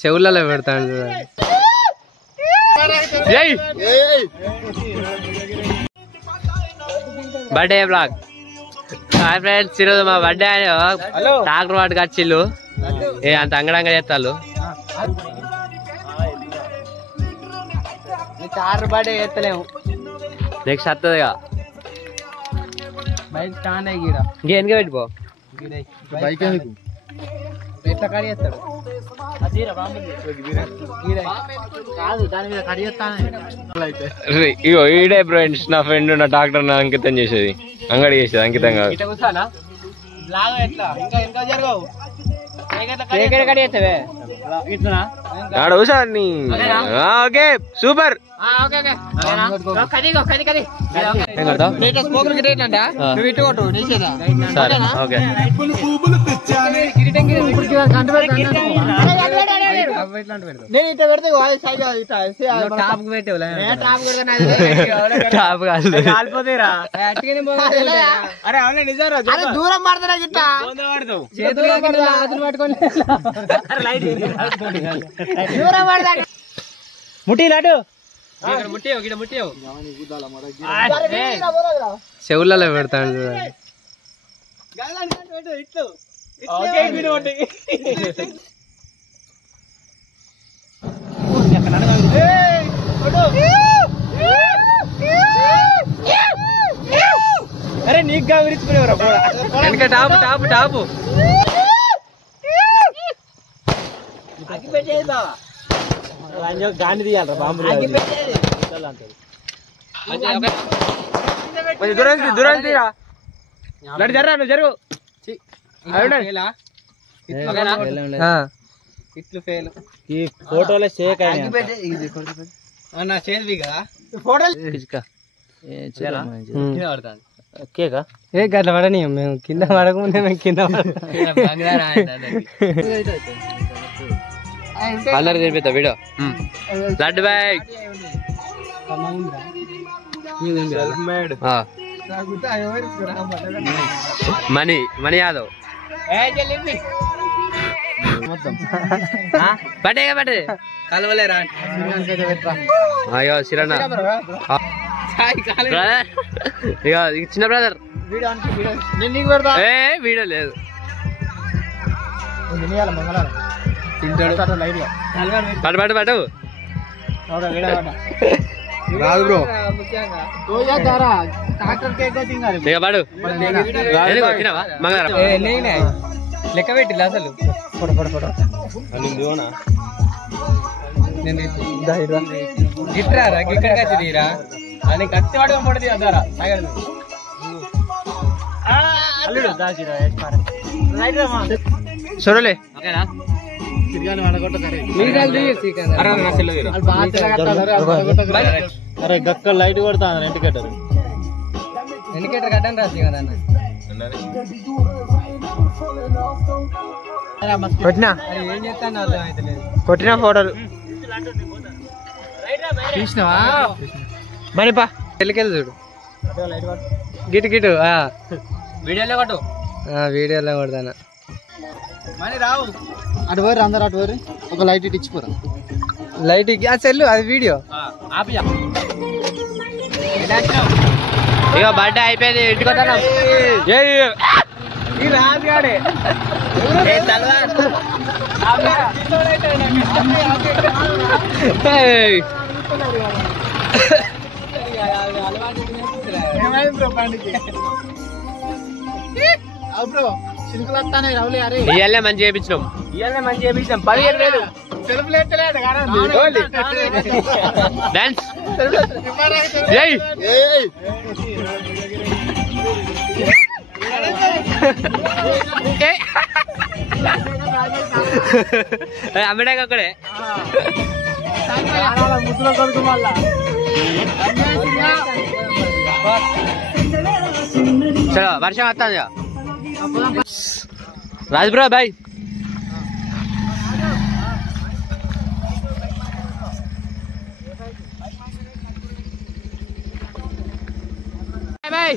చెవులలో పెడతాడు birthday blog. Hi friends, ఈరోజు మా బర్త్డే ట్రాక్టర్ వాటికి వచ్చిళ్ళు అంత అంగడంగా చేస్తాళ్ళు. బర్త్డే చేస్తలేము, నెక్స్ట్ వస్తుందిగా బైక్ స్టాండ్ అయ్యి ఇంకెనక పెట్టుకో. బైక్ ఎట్లా కడి చేస్తాడు కాదు, దాని మీద కడి చేస్తాను. ఇగో ఈడే ఫ్రెండ్స్, నా ఫ్రెండ్ నా ట్రాక్టర్ అంకితం చేసేది, అంగడి చేసేది అంకితం కాదు. Okay super. నేను ఇట్లా పెడితే దూరం పడతా గిట్ట దూరం పడతా ముట్టిలాడు చెవులలో పెడతాడు. అరే నీకు విరిచుకునేవరా వెనక టాపు టాపు టాపు గాని తీయాలరా బాంబు దూరం తీరా జర్రా నువ్వు జరుగు. ఇట్లు ఫెయిల్. ఈ ఫోటోలో షేక్ అన్న చేసి కదా ఫోటోలు కేకా ఏ గట్ల పడని మేము కింద పడకముందే మేము కింద అందరు తినిపిస్తా video. Laddu bag money money Yadav పట్టే పట్టే కలవలేరా అయ్యో సిరన్న ఇక చిన్న బ్రదర్ ఏ వీడియో లేదు. పట్టు పట్టు పట్టు రాదు బ్రో ఇక పడు మంగళవారం లెక్క పెట్టిల్లా అసలు గిట్రారా గిక్కడ కచ్చిరా అని కత్తి పడడం పడది అదారా సరేలే అరే గక్క లైట్ కొడతా ఇండికేటర్ ఇండికేటర్ కట్టండి రాసి కదా కొట్టినా ఏం చేస్తాను అర్థమైతే కొట్టిన ఫోటోలు చూసినావా మణిపా వెళ్ళికెళ్ళి చూడు గిటు గిటు వీడియోలో కొట్టు వీడియోలో కొడతాను. మనీ రావు అటు పోరు అందరు అటు పోరు ఒక లైట్ ఇటు ఇచ్చిపోరా లైట్ సెల్లు అది వీడియో. ఇక బర్త్డే అయిపోయింది ఇంటికి వస్తాను. ఈ రాజుగాడే సిల్కులు వస్తానే రావులే. అరే ఇవాళ మంచి చేయించినాం, ఇవన్నీ మంచి చేపించాం 15,000 సెల్ఫ్ లేటలేడు డాన్స్ అమ్మడానికి అక్కడే ముద్దులో కొడుకు మళ్ళా చలో వర్షం వస్తుంది. రాజ్బ్రో బాయ్. బాయ్